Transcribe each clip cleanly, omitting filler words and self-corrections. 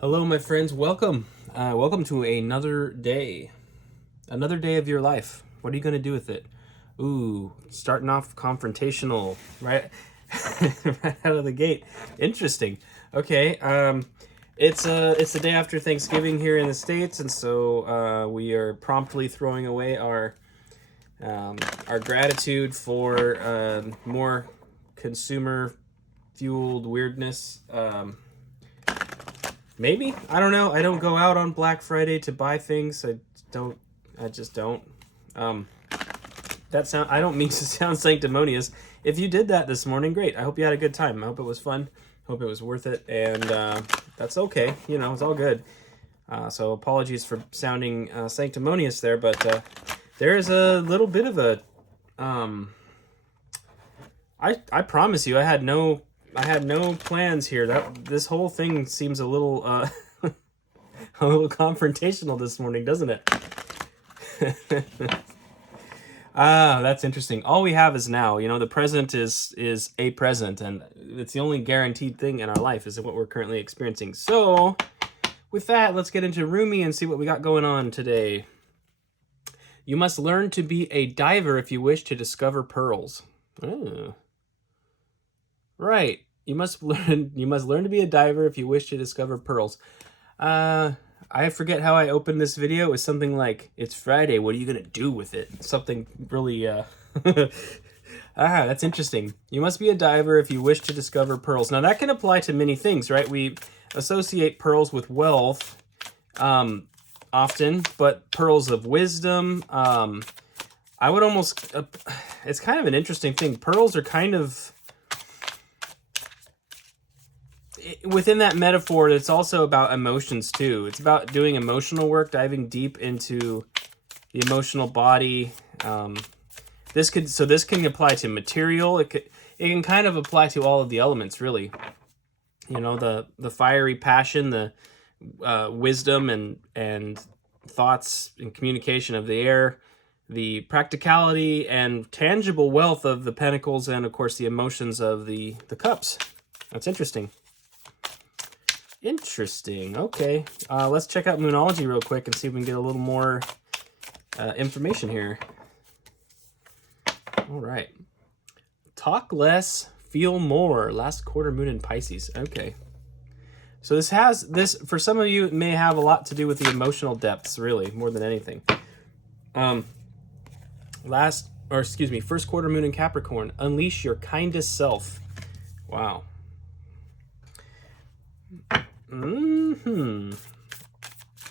Hello, my friends. Welcome. Welcome to another day. Another day of your life. What are you going to do with it? Ooh, starting off confrontational, right? Right out of the gate. Interesting. Okay. It's the day after Thanksgiving here in the States, and so we are promptly throwing away our gratitude for more consumer fueled weirdness. Maybe, I don't know. I don't go out on Black Friday to buy things. Don't. I just don't. Um, I don't mean to sound sanctimonious. If you did that this morning, great. I hope you had a good time. I hope it was fun. Hope it was worth it, and that's okay. You know, it's all good. So apologies for sounding sanctimonious there, but there is a little bit of a. I promise you, I had no plans here. That this whole thing seems a little a little confrontational this morning, doesn't it? That's interesting. All we have is now. You know, the present is a present, and it's the only guaranteed thing in our life is what we're currently experiencing. So, with that, let's get into Rumi and see what we got going on today. You must learn to be a diver if you wish to discover pearls. Oh. Right. You must learn to be a diver if you wish to discover pearls. I forget how I opened this video. It was something like, "It's Friday, what are you gonna do with it?" Something really that's interesting. You must be a diver if you wish to discover pearls. Now that can apply to many things, right? We associate pearls with wealth often, but pearls of wisdom, I would almost it's kind of an interesting thing. Pearls are kind of within that metaphor. It's also about emotions too. It's about doing emotional work, diving deep into the emotional body. This can apply to material. It can kind of apply to all of the elements, really. You know, the fiery passion, the wisdom and thoughts and communication of the air, the practicality and tangible wealth of the pentacles, and of course the emotions of the cups. That's interesting. Interesting. Okay. Let's check out Moonology real quick and see if we can get a little more information here. All right. Talk less, feel more. Last quarter moon in Pisces. Okay. So this for some of you, it may have a lot to do with the emotional depths, really, more than anything. First quarter moon in Capricorn. Unleash your kindest self. Wow.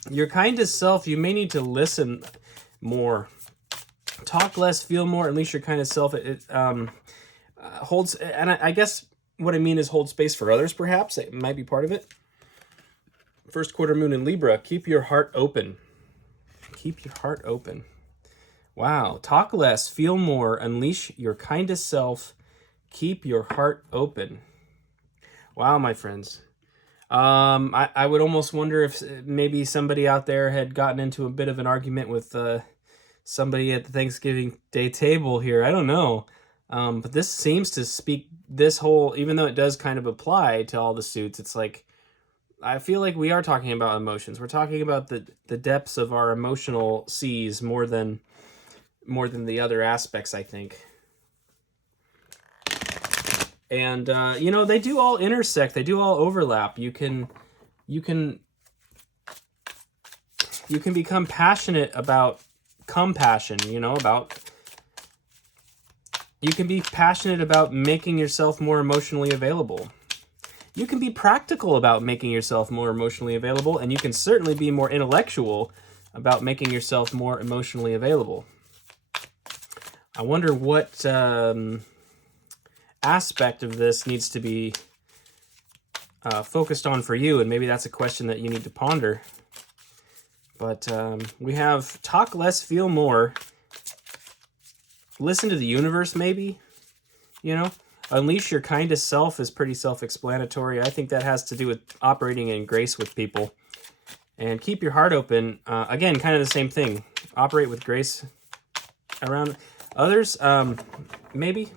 Your kindest self, you may need to listen more. Talk less, feel more, unleash your kindest self. It holds, and I guess what I mean is hold space for others, perhaps. It might be part of it. First quarter moon in Libra. Keep your heart open. Keep your heart open. Wow. Talk less, feel more, unleash your kindest self, keep your heart open. Wow, my friends. I would almost wonder if maybe somebody out there had gotten into a bit of an argument with somebody at the Thanksgiving Day table here. I don't know. But this seems to speak this whole, even though it does kind of apply to all the suits, it's like, I feel like we are talking about emotions. We're talking about the depths of our emotional seas more than the other aspects, I think. And you know, they do all intersect. They do all overlap. You can become passionate about compassion. You know, you can be passionate about making yourself more emotionally available. You can be practical about making yourself more emotionally available, and you can certainly be more intellectual about making yourself more emotionally available. I wonder what aspect of this needs to be focused on for you, and maybe that's a question that you need to ponder. But we have talk less, feel more. Listen to the universe, maybe. You know, unleash your kindest self is pretty self-explanatory. I think that has to do with operating in grace with people. And keep your heart open. Again, kind of the same thing. Operate with grace around others. Maybe.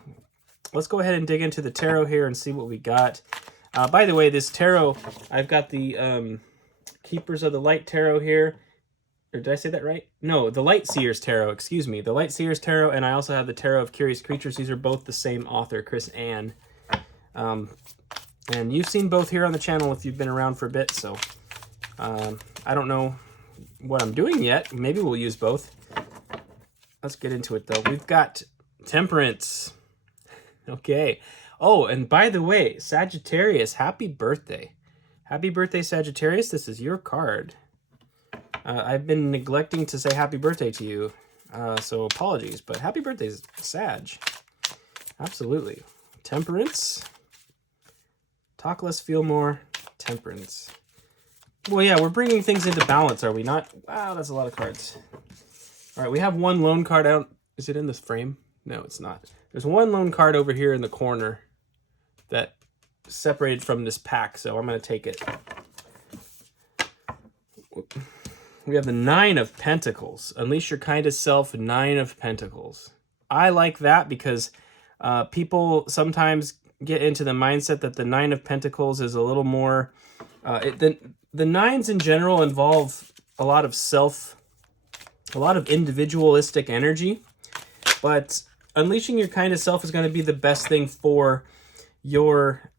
Let's go ahead and dig into the tarot here and see what we got. By the way, this tarot, I've got the Keepers of the Light Tarot here. Or did I say that right? No, the Light Seers Tarot, excuse me. The Light Seers Tarot, and I also have the Tarot of Curious Creatures. These are both the same author, Chris Ann. And you've seen both here on the channel if you've been around for a bit, so I don't know what I'm doing yet. Maybe we'll use both. Let's get into it, though. We've got Temperance. Okay. Oh, and by the way, Sagittarius, happy birthday. Happy birthday, Sagittarius. This is your card. I've been neglecting to say happy birthday to you, so apologies, but happy birthday, Sag. Absolutely. Temperance. Talk less, feel more. Temperance. Well, yeah, we're bringing things into balance, are we not? Wow, that's a lot of cards. All right, we have one lone card out. Is it in this frame? No, it's not. There's one lone card over here in the corner that separated from this pack, so I'm going to take it. We have the Nine of Pentacles. Unleash your kindest self, Nine of Pentacles. I like that because people sometimes get into the mindset that the Nine of Pentacles is a little more... the nines in general involve a lot of individualistic energy, but unleashing your kindest self is going to be the best thing for your...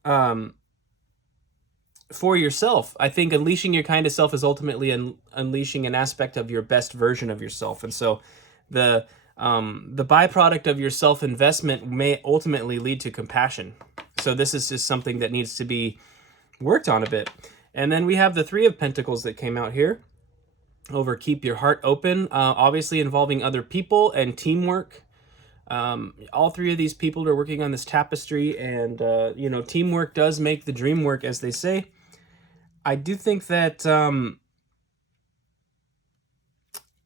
for yourself. I think unleashing your kindest self is ultimately unleashing an aspect of your best version of yourself. And so the byproduct of your self-investment may ultimately lead to compassion. So this is just something that needs to be worked on a bit. And then we have the Three of Pentacles that came out here over keep your heart open, obviously involving other people and teamwork. All three of these people are working on this tapestry, and you know, teamwork does make the dream work, as they say. I do think that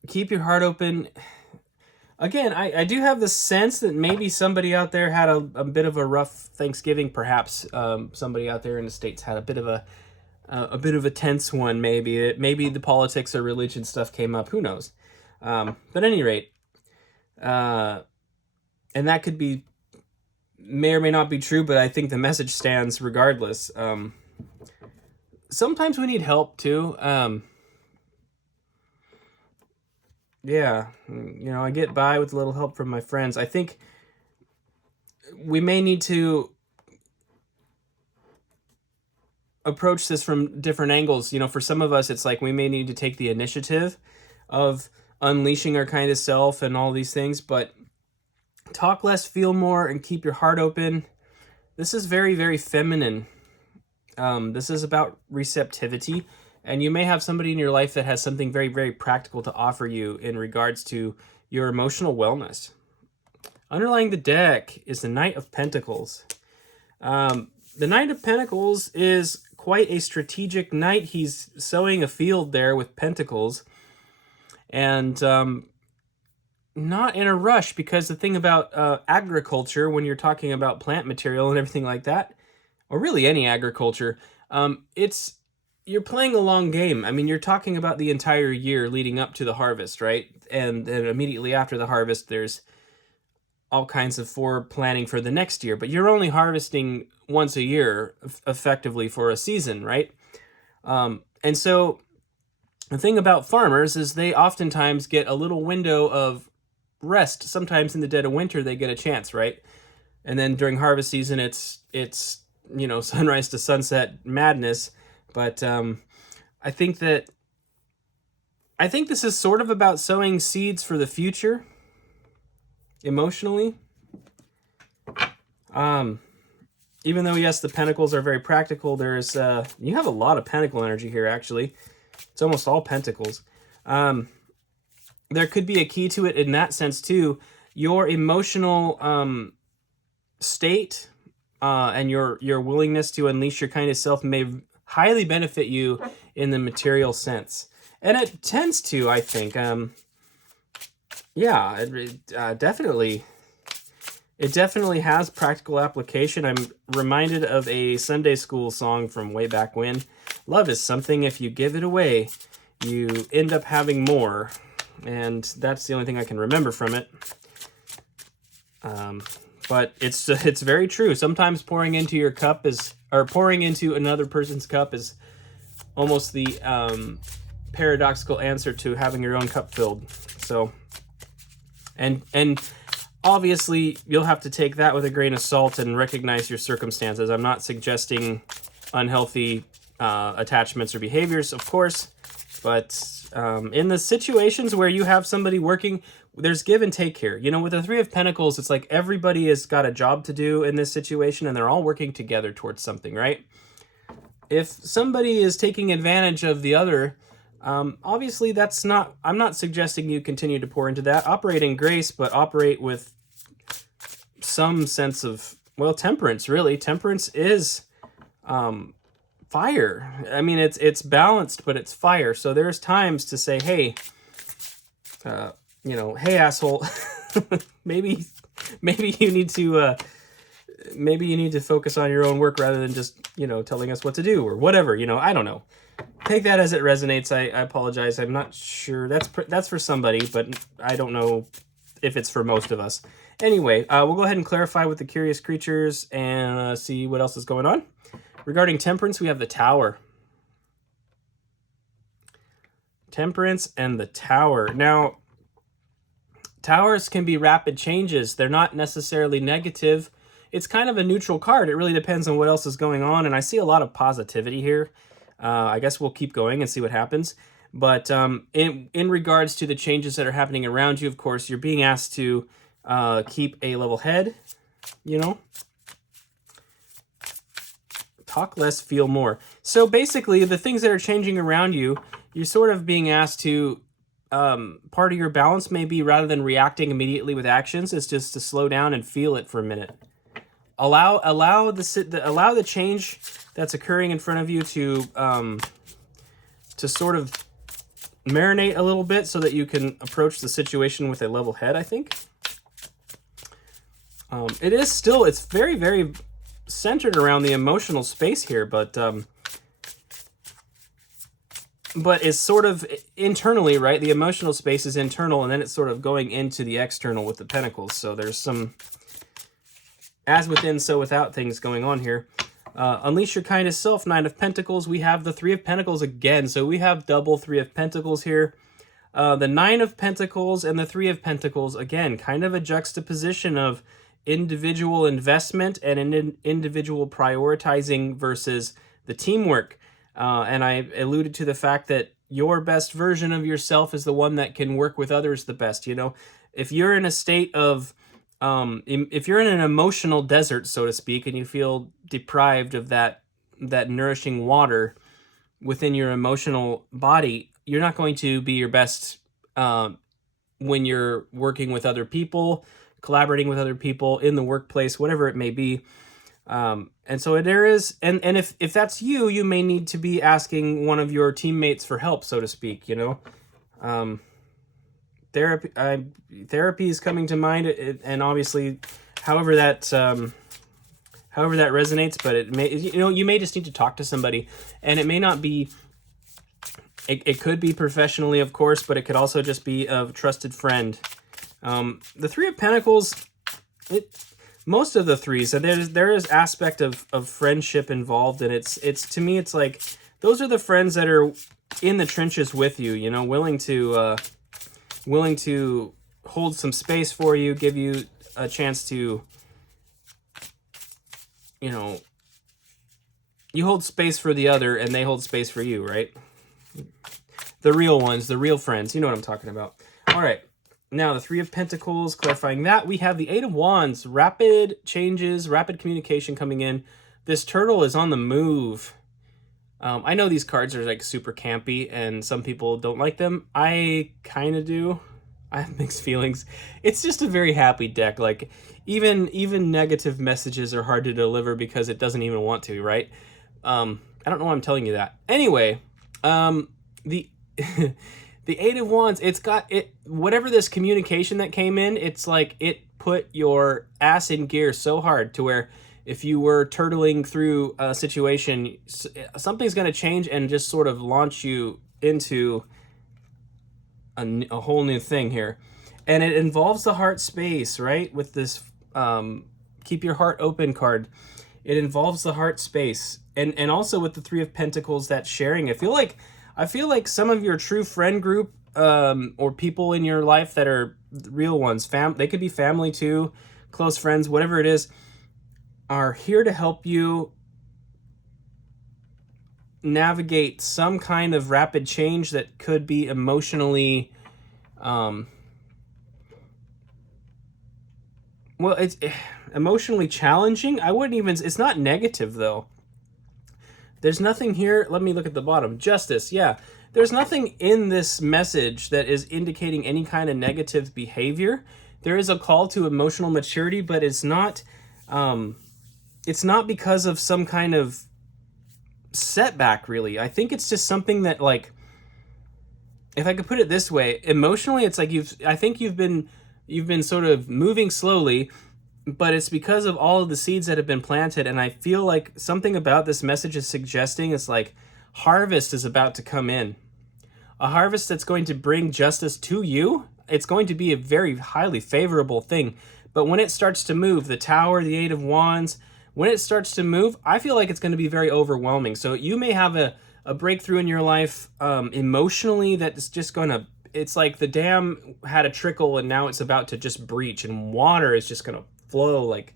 keep your heart open. Again, I do have the sense that maybe somebody out there had a bit of a rough Thanksgiving. Perhaps somebody out there in the States had a bit of a tense one. Maybe the politics or religion stuff came up. Who knows? But at any rate, and that could be, may or may not be true, but I think the message stands regardless. Sometimes we need help too. Yeah, you know, I get by with a little help from my friends. I think we may need to approach this from different angles. You know, for some of us, it's like we may need to take the initiative of unleashing our kindest self and all these things, but talk less, feel more, and keep your heart open. This is very, very feminine. This is about receptivity, and you may have somebody in your life that has something very, very practical to offer you in regards to your emotional wellness. Underlying the deck is the Knight of Pentacles. The Knight of Pentacles is quite a strategic knight. He's sowing a field there with pentacles, and not in a rush, because the thing about agriculture, when you're talking about plant material and everything like that, or really any agriculture, you're playing a long game. I mean, you're talking about the entire year leading up to the harvest, right? And then immediately after the harvest, there's all kinds of planning for the next year, but you're only harvesting once a year effectively for a season, right? And so the thing about farmers is they oftentimes get a little window of rest. Sometimes in the dead of winter, they get a chance, right? And then during harvest season, it's you know, sunrise to sunset madness. But I think this is sort of about sowing seeds for the future emotionally. Even though, yes, the pentacles are very practical, there's you have a lot of pentacle energy here, actually. It's almost all pentacles. There could be a key to it in that sense too. Your emotional state and your willingness to unleash your kindest self may highly benefit you in the material sense, and it tends to, I think. Yeah, definitely. It definitely has practical application. I'm reminded of a Sunday school song from way back when. Love is something, if you give it away, you end up having more. And that's the only thing I can remember from it. But it's very true. Sometimes pouring into your cup pouring into another person's cup is almost the paradoxical answer to having your own cup filled. So, and obviously you'll have to take that with a grain of salt and recognize your circumstances. I'm not suggesting unhealthy attachments or behaviors, of course, but in the situations where you have somebody working, there's give and take here. You know, with the Three of Pentacles, it's like everybody has got a job to do in this situation, and they're all working together towards something, right? If somebody is taking advantage of the other, obviously that's not, I'm not suggesting you continue to pour into that. Operate in grace, but operate with some sense of, well, temperance, really. Temperance is fire. I mean, it's balanced, but it's fire. So there's times to say, hey, you know, hey, asshole, maybe you need to, maybe you need to focus on your own work rather than just, you know, telling us what to do or whatever, you know, I don't know. Take that as it resonates. I apologize. I'm not sure. That's for somebody, but I don't know if it's for most of us. Anyway, we'll go ahead and clarify with the curious creatures and see what else is going on. Regarding temperance, we have the Tower. Temperance and the Tower. Now, towers can be rapid changes. They're not necessarily negative. It's kind of a neutral card. It really depends on what else is going on, and I see a lot of positivity here. I guess we'll keep going and see what happens. But in regards to the changes that are happening around you, of course, you're being asked to keep a level head, you know. Talk less, feel more. So basically, the things that are changing around you, you're sort of being asked to, part of your balance maybe, rather than reacting immediately with actions, is just to slow down and feel it for a minute. Allow the change that's occurring in front of you to sort of marinate a little bit so that you can approach the situation with a level head, I think. It's very, very centered around the emotional space here, but it's sort of internally, right? The emotional space is internal, and then it's sort of going into the external with the Pentacles. So there's some as within, so without things going on here. Unleash your kindest self, Nine of Pentacles. We have the Three of Pentacles again, so we have double Three of Pentacles here. The Nine of Pentacles and the Three of Pentacles, again, kind of a juxtaposition of individual investment and an individual prioritizing versus the teamwork. And I alluded to the fact that your best version of yourself is the one that can work with others the best. You know, if you're in a state of, if you're in an emotional desert, so to speak, and you feel deprived of that nourishing water within your emotional body, you're not going to be your best when you're working with other people, collaborating with other people in the workplace, whatever it may be. And so there is, and if that's you, you may need to be asking one of your teammates for help, so to speak, you know. Therapy is coming to mind, and obviously, however that resonates, but it may, you know, you may just need to talk to somebody, and it may not be, it could be professionally, of course, but it could also just be a trusted friend. The Three of Pentacles, most of the threes, so there is aspect of friendship involved, and it's to me, it's like those are the friends that are in the trenches with you, you know, willing to hold some space for you, give you a chance to, you know, you hold space for the other and they hold space for you, right? The real ones, the real friends, you know what I'm talking about. All right. Now, the Three of Pentacles, clarifying that, we have the Eight of Wands, rapid changes, rapid communication coming in. This turtle is on the move. I know these cards are like super campy and some people don't like them. I kind of do. I have mixed feelings. It's just a very happy deck. Like even negative messages are hard to deliver because it doesn't even want to, right? I don't know why I'm telling you that. Anyway, the the Eight of Wands, it's got it, whatever this communication that came in, it's like it put your ass in gear so hard to where if you were turtling through a situation, something's going to change and just sort of launch you into a whole new thing here. And it involves the heart space, right? With this keep your heart open card. It involves the heart space, and also with the Three of Pentacles, that sharing. I feel like some of your true friend group, or people in your life that are real ones, they could be family too, close friends, whatever it is, are here to help you navigate some kind of rapid change that could be emotionally, well, it's emotionally challenging. I wouldn't even, it's not negative though. There's nothing here. Let me look at the bottom. Justice. Yeah. There's nothing in this message that is indicating any kind of negative behavior. There is a call to emotional maturity, but it's not because of some kind of setback, really. I think it's just something that, like, if I could put it this way, emotionally, it's like you've been sort of moving slowly, but it's because of all of the seeds that have been planted. And I feel like something about this message is suggesting it's like harvest is about to come in. A harvest that's going to bring justice to you. It's going to be a very highly favorable thing. But when it starts to move, the Tower, the Eight of Wands, when it starts to move, I feel like it's going to be very overwhelming. So you may have a breakthrough in your life emotionally that's just going to, it's like the dam had a trickle and now it's about to just breach, and water is just going to flow like,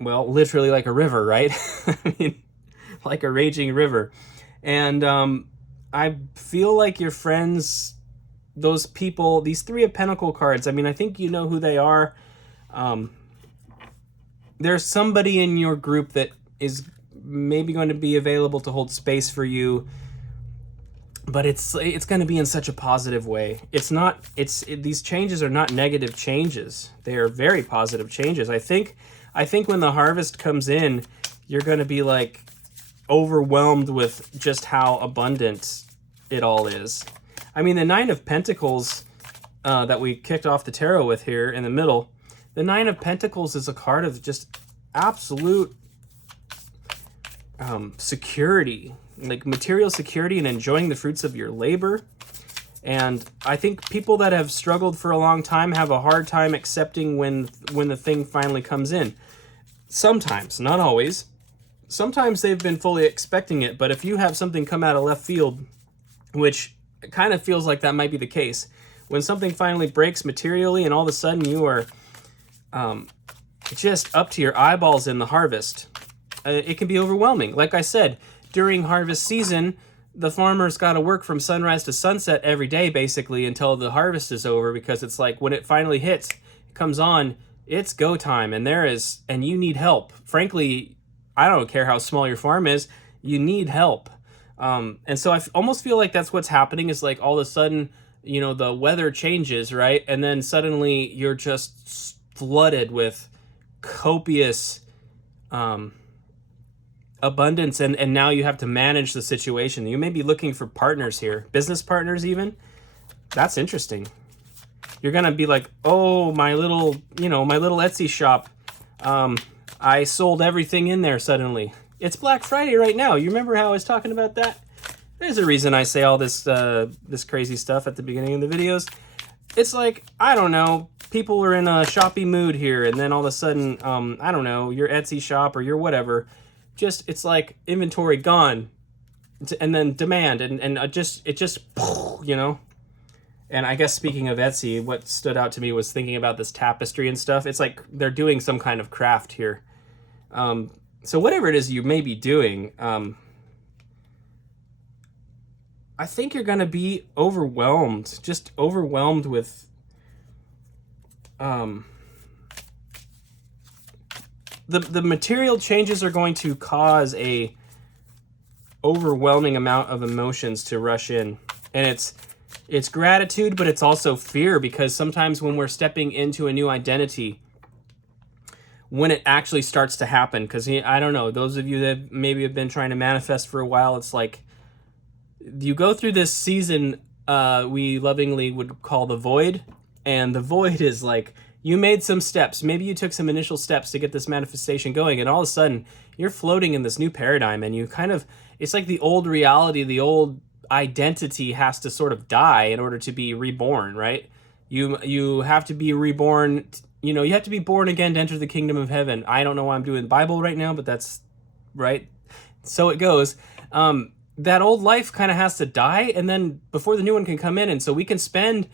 well, literally like a river, right? I mean, like a raging river. And I feel like your friends, those people, these Three of Pentacle cards, I mean, I think you know who they are. There's somebody in your group that is maybe going to be available to hold space for you, but it's going to be in such a positive way. These changes are not negative changes. They are very positive changes. I think when the harvest comes in, you're going to be like overwhelmed with just how abundant it all is. I mean, the Nine of Pentacles that we kicked off the tarot with here in the middle, the Nine of Pentacles is a card of just absolute security, like material security and enjoying the fruits of your labor. And I think people that have struggled for a long time have a hard time accepting when the thing finally comes in. Sometimes, not always. Sometimes they've been fully expecting it, but if you have something come out of left field, which kind of feels like that might be the case, when something finally breaks materially and all of a sudden you are just up to your eyeballs in the harvest, it can be overwhelming. Like I said, during harvest season, the farmer's got to work from sunrise to sunset every day, basically, until the harvest is over, because it's like when it finally hits, it comes on, it's go time, and you need help. Frankly, I don't care how small your farm is, you need help. And so I almost feel like that's what's happening, is like all of a sudden, the weather changes, right? And then suddenly you're just flooded with copious abundance, and now you have to manage the situation. You may be looking for partners here, business partners even. That's interesting. You're gonna be like, oh, my little Etsy shop, I sold everything in there suddenly. It's Black Friday right now. You remember how I was talking about that? There's a reason I say all this crazy stuff at the beginning of the videos. It's like, I don't know, people are in a shoppy mood here, and then all of a sudden, I don't know, your Etsy shop or your whatever, it's like inventory gone, and then demand, and it just, And I guess speaking of Etsy, what stood out to me was thinking about this tapestry and stuff. It's like they're doing some kind of craft here. So whatever it is you may be doing, I think you're going to be overwhelmed, just overwhelmed with the material changes are going to cause a overwhelming amount of emotions to rush in. And it's gratitude, but it's also fear, because sometimes when we're stepping into a new identity, when it actually starts to happen, because I don't know, those of you that maybe have been trying to manifest for a while, it's like you go through this season we lovingly would call the void, and the void is like you made some steps, maybe you took some initial steps to get this manifestation going, and all of a sudden you're floating in this new paradigm, and you kind of, it's like the old reality, the old identity has to sort of die in order to be reborn, right? You have to be reborn you know, you have to be born again to enter the kingdom of heaven. I don't know why I'm doing Bible right now, but that's right. So it goes. That old life kind of has to die, and then before the new one can come in, and so we can spend,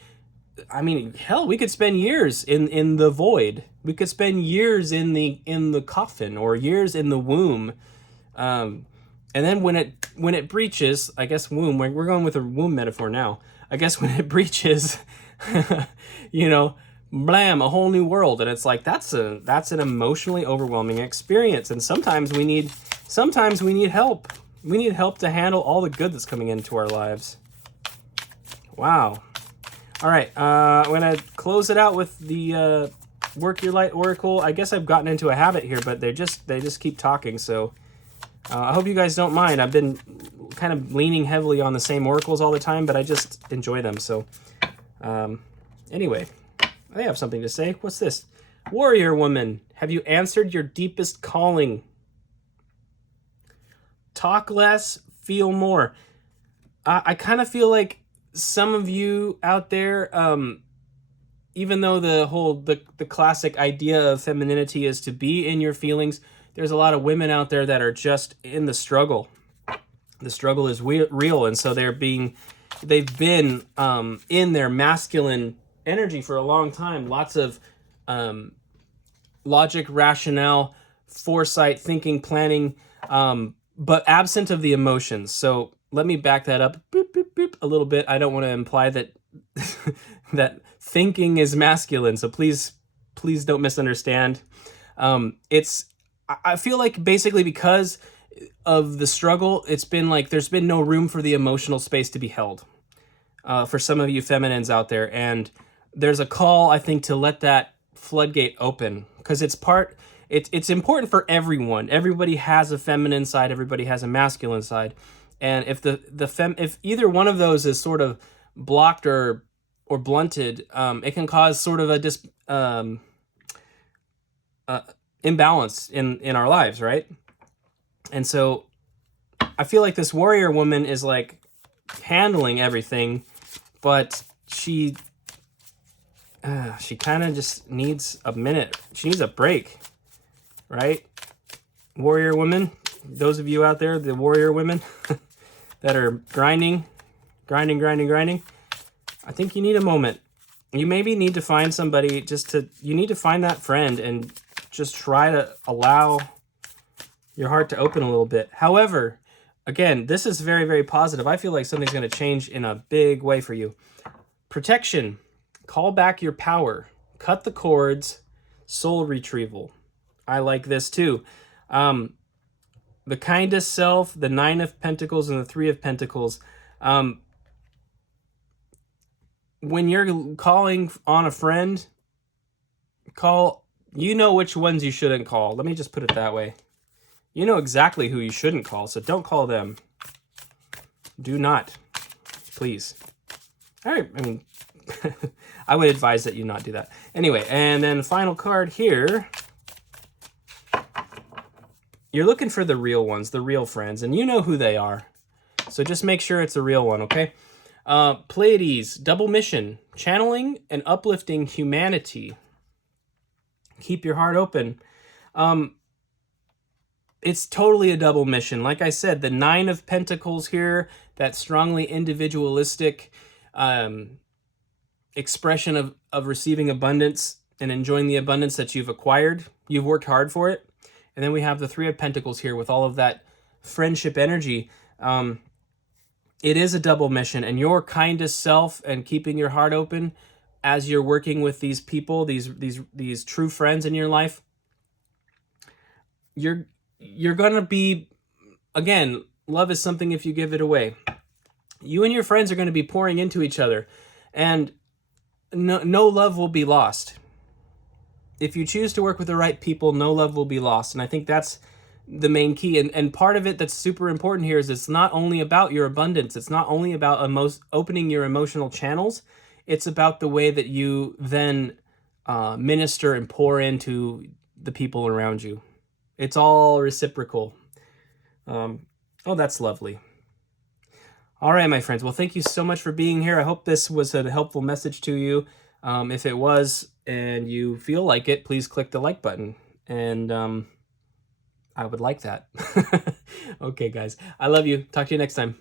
I mean, hell, we could spend years in the void. We could spend years in the coffin, or years in the womb. And then when it breaches, I guess womb, we're going with a womb metaphor now. I guess when it breaches, you know, blam, a whole new world. And it's like, that's an emotionally overwhelming experience. And sometimes we need help. We need help to handle all the good that's coming into our lives. Wow. All right, I'm gonna close it out with the Work Your Light Oracle. I guess I've gotten into a habit here, but they just keep talking. So I hope you guys don't mind. I've been kind of leaning heavily on the same oracles all the time, but I just enjoy them. So anyway, they have something to say. What's this? Warrior woman, have you answered your deepest calling? Talk less, feel more. I kind of feel like some of you out there, even though the classic idea of femininity is to be in your feelings, there's a lot of women out there that are just in the struggle. The struggle is real, and so they've been in their masculine energy for a long time. Lots of logic, rationale, foresight, thinking, planning, but absent of the emotions. So let me back that up a little bit. I don't want to imply that that thinking is masculine, so please don't misunderstand. I feel like basically because of the struggle, it's been like there's been no room for the emotional space to be held for some of you feminines out there, and there's a call, I think, to let that floodgate open, because it's important for everyone. Everybody has a feminine side, everybody has a masculine side. And if if either one of those is sort of blocked or blunted, it can cause sort of a imbalance in our lives, right? And so I feel like this warrior woman is like handling everything, but she kind of just needs a minute. She needs a break, right? Warrior woman, those of you out there, the warrior women that are grinding, I think you need a moment. You maybe need to find somebody you need to find that friend and just try to allow your heart to open a little bit. However, again, this is very, very positive. I feel like something's going to change in a big way for you. Protection, call back your power, cut the cords, soul retrieval. I like this too. The kindest self, the 9 of Pentacles, and the 3 of Pentacles. When you're calling on a friend, you know which ones you shouldn't call. Let me just put it that way. You know exactly who you shouldn't call, so don't call them. Do not, please. All right, I mean, I would advise that you not do that. Anyway, and then final card here. You're looking for the real ones, the real friends, and you know who they are. So just make sure it's a real one, okay? Pleiades, double mission, channeling and uplifting humanity. Keep your heart open. It's totally a double mission. Like I said, the 9 of Pentacles here, that strongly individualistic expression of receiving abundance and enjoying the abundance that you've acquired. You've worked hard for it. And then we have the 3 of Pentacles here with all of that friendship energy. It is a double mission, and your kindest self and keeping your heart open as you're working with these people, these true friends in your life, you're gonna be, again, love is something if you give it away. You and your friends are going to be pouring into each other, and no love will be lost. If you choose to work with the right people, no love will be lost. And I think that's the main key. And part of it that's super important here is it's not only about your abundance. It's not only about opening your emotional channels. It's about the way that you then minister and pour into the people around you. It's all reciprocal. Oh, that's lovely. All right, my friends. Well, thank you so much for being here. I hope this was a helpful message to you. If it was and you feel like it, please click the like button. And I would like that. Okay, guys. I love you. Talk to you next time.